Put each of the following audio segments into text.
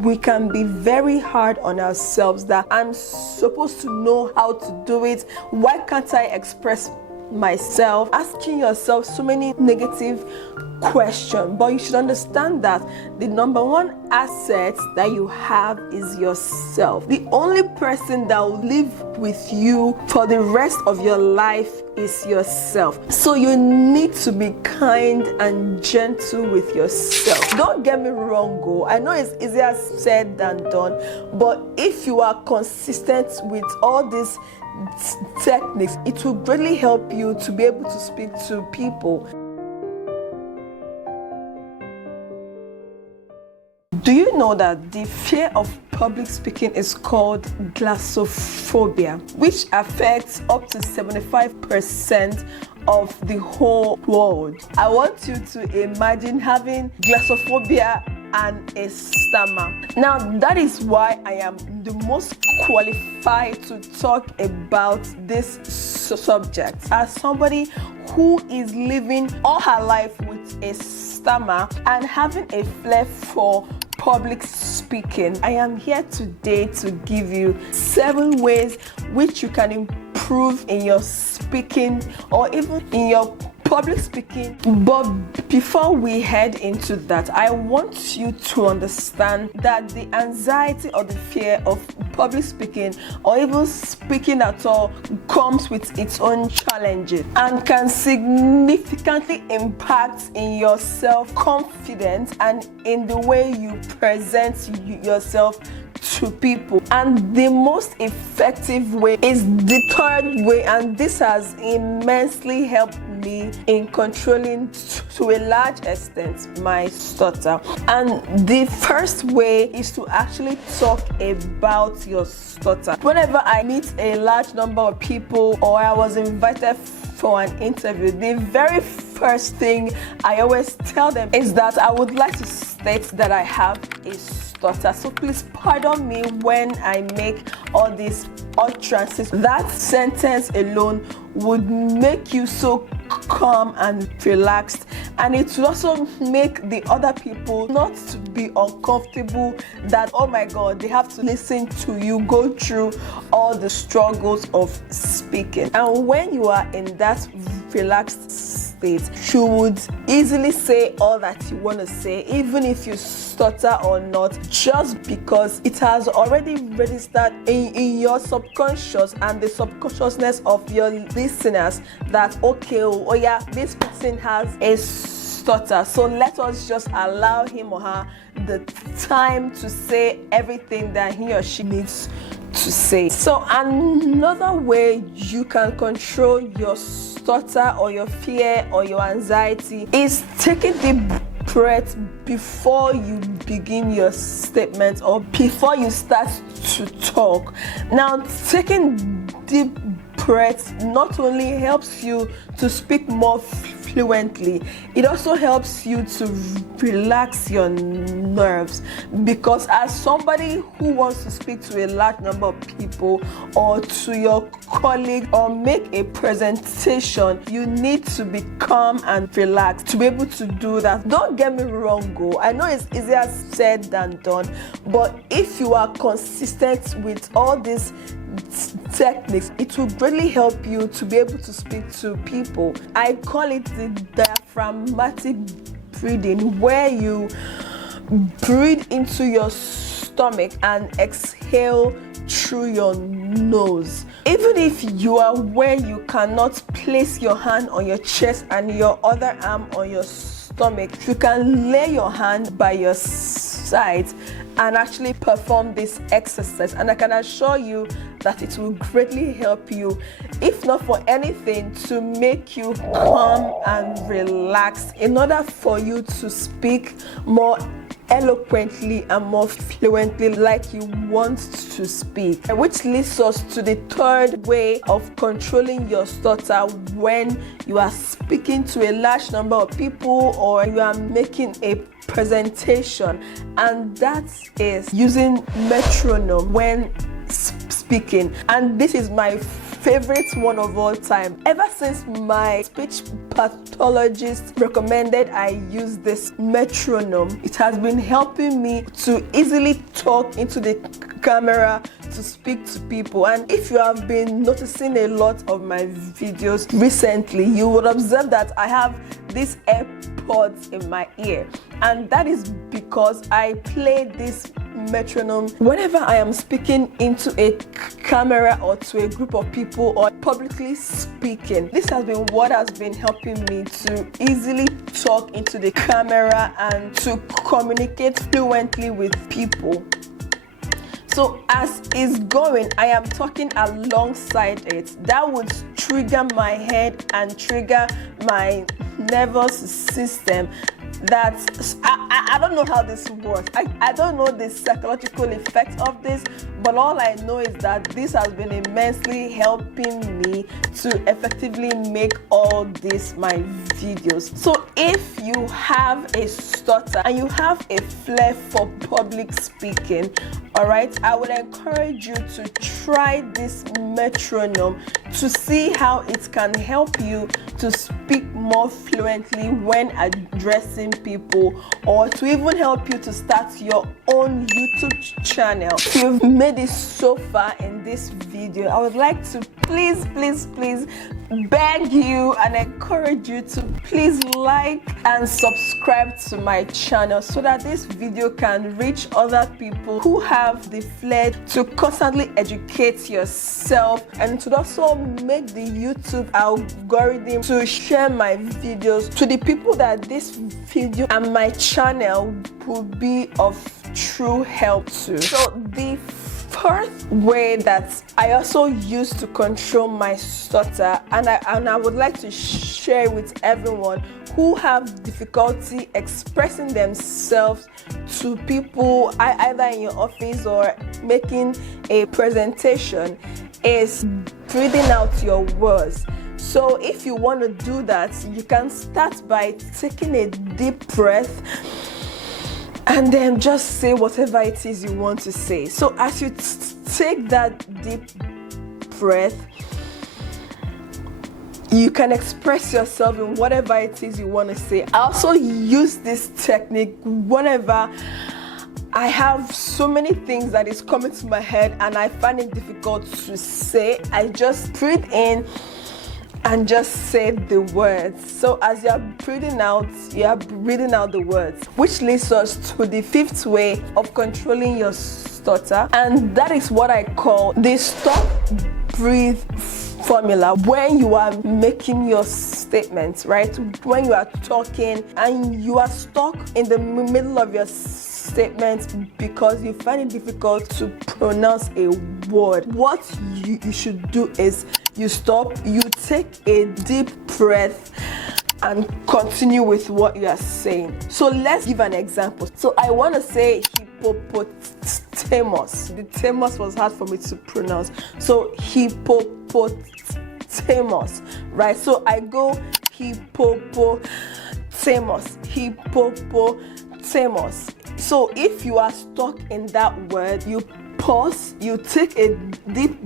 we can be very hard on ourselves that I'm supposed to know how to do it. Why can't I express myself? Asking yourself so many negative questions. But you should understand that the number one asset that you have is yourself. The only person that will live with you for the rest of your life is yourself. So you need to be kind and gentle with yourself. Don't get me wrong, I know it's easier said than done, but if you are consistent with all these techniques, it will greatly help you to be able to speak to people. Do you know that the fear of public speaking is called glossophobia, which affects up to 75% of the whole world? I want you to imagine having glossophobia and a stammer. Now, that is why I am the most qualified to talk about this subject. As somebody who is living all her life with a stammer and having a flair for public speaking, I am here today to give you 7 ways which you can improve in your speaking or even in your public speaking. But before we head into that, I want you to understand that the anxiety or the fear of public speaking or even speaking at all comes with its own challenges and can significantly impact in your self-confidence and in the way you present yourself to people. And the most effective way is the third way, and this has immensely helped me in controlling to a large extent my stutter. And the first way is to actually talk about your stutter. Whenever I meet a large number of people or I was invited for an interview, the very first thing I always tell them is that I would like to state that I have a stutter. So please pardon me when I make all these utterances. That sentence alone would make you so calm and relaxed, and it will also make the other people not to be uncomfortable that, oh my God, they have to listen to you go through all the struggles of speaking. And when you are in that relaxed state, you would easily say all that you want to say, even if you stutter or not, just because it has already registered in your subconscious and the subconsciousness of your listeners that, okay, oh yeah, this person has a stutter, so let us just allow him or her the time to say everything that he or she needs to say. So another way you can control your stutter or your fear or your anxiety is taking deep breath before you begin your statement or before you start to talk. Now, taking deep breath not only helps you to speak more fluently, it also helps you to relax your nerves, because as somebody who wants to speak to a large number of people or to your colleague or make a presentation, you need to be calm and relaxed to be able to do that. Don't get me wrong, I know it's easier said than done, but if you are consistent with all these techniques, it will greatly help you to be able to speak to people. I call it the diaphragmatic breathing, where you breathe into your stomach and exhale through your nose. Even if you are where you cannot place your hand on your chest and your other arm on your stomach, you can lay your hand by your side and actually perform this exercise, and I can assure you that it will greatly help you, if not for anything, to make you calm and relaxed in order for you to speak more eloquently and more fluently like you want to speak. Which leads us to the third way of controlling your stutter when you are speaking to a large number of people or you are making a presentation, and that is using metronome when speaking. And this is my favorite one of all time. Ever since my speech pathologist recommended I use this Metronome, it has been helping me to easily talk into the camera to speak to people. And if you have been noticing a lot of my videos recently, you would observe that I have these AirPods in my ear, and that is because I play this Metronome whenever I am speaking into a camera or to a group of people or publicly speaking. This has been what has been helping me to easily talk into the camera and to communicate fluently with people. So as it's going, I am talking alongside it. That would trigger my head and trigger my nervous system. That I don't know how this works. I don't know the psychological effect of this, but all I know is that this has been immensely helping me to effectively make all this my videos. So if you have a stutter and you have a flair for public speaking, all right, I would encourage you to try this Metronome to see how it can help you to speak more fluently when addressing people, or to even help you to start your own YouTube channel. If you've made it so far in this video, I would like to please beg you and encourage you to please like and subscribe to my channel so that this video can reach other people who have the flair to constantly educate yourself, and to also make the YouTube algorithm to share my videos to the people that this video and my channel will be of true help to. So the first way that I also use to control my stutter, and I would like to share with everyone who have difficulty expressing themselves to people either in your office or making a presentation, is breathing out your words. So if you want to do that, you can start by taking a deep breath and then just say whatever it is you want to say. So as you take that deep breath, you can express yourself in whatever it is you want to say. I also use this technique whenever I have so many things that is coming to my head and I find it difficult to say. I just breathe in and just say the words. So as you're breathing out the words, which leads us to the fifth way of controlling your stutter, and that is what I call the stop breathe formula. When you are making your statements, right? When you are talking and you are stuck in the middle of your statement because you find it difficult to pronounce a word, what you should do is you stop, you take a deep breath and continue with what you are saying. So let's give an example. So I want to say hippopotamus. The tamus was hard for me to pronounce. So hippopotamus, right? So I go hippopotamus. So if you are stuck in that word, you pause, you take a deep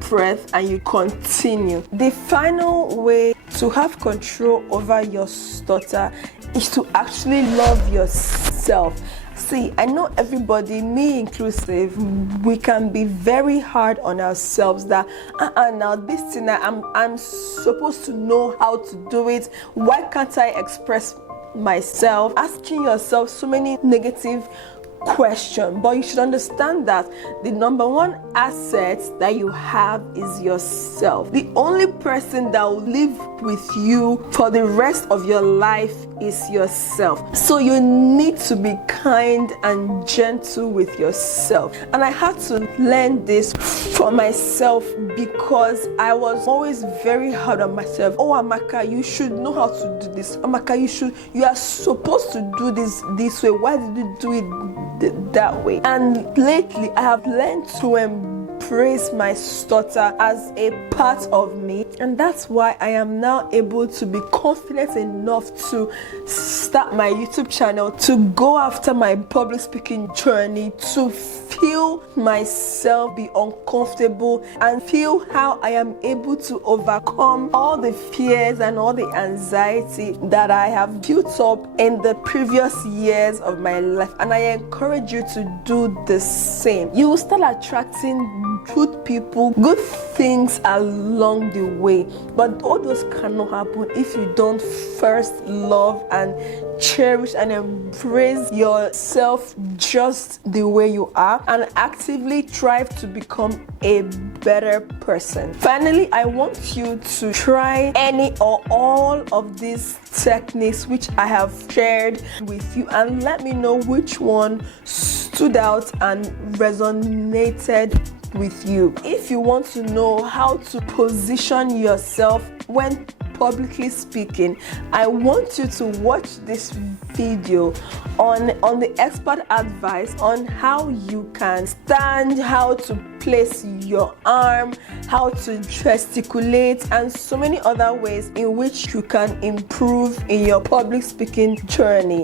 breath and you continue. The final way to have control over your stutter is to actually love yourself. See, I know everybody, me inclusive, we can be very hard on ourselves that now this thing I'm supposed to know how to do it. Why can't I express myself? Asking yourself so many negative question, but you should understand that the number one asset that you have is yourself. The only person that will live with you for the rest of your life is yourself. So you need to be kind and gentle with yourself. And I had to learn this for myself because I was always very hard on myself. Oh, Amaka, you should know how to do this. Amaka, you are supposed to do this way. Why did you do it that way? And lately I have learned to embrace my stutter as a part of me, and that's why I am now able to be confident enough to start my YouTube channel, to go after my public speaking journey, to feel myself be uncomfortable and feel how I am able to overcome all the fears and all the anxiety that I have built up in the previous years of my life. And I encourage you to do the same. You will start attracting good people, good things along the way. But all those cannot happen if you don't first love and cherish and embrace yourself just the way you are and actively strive to become a better person. Finally, I want you to try any or all of these techniques which I have shared with you and let me know which one stood out and resonated with you. If you want to know how to position yourself when publicly speaking, I want you to watch this video on the expert advice on how you can stand, how to place your arm, how to gesticulate, and so many other ways in which you can improve in your public speaking journey.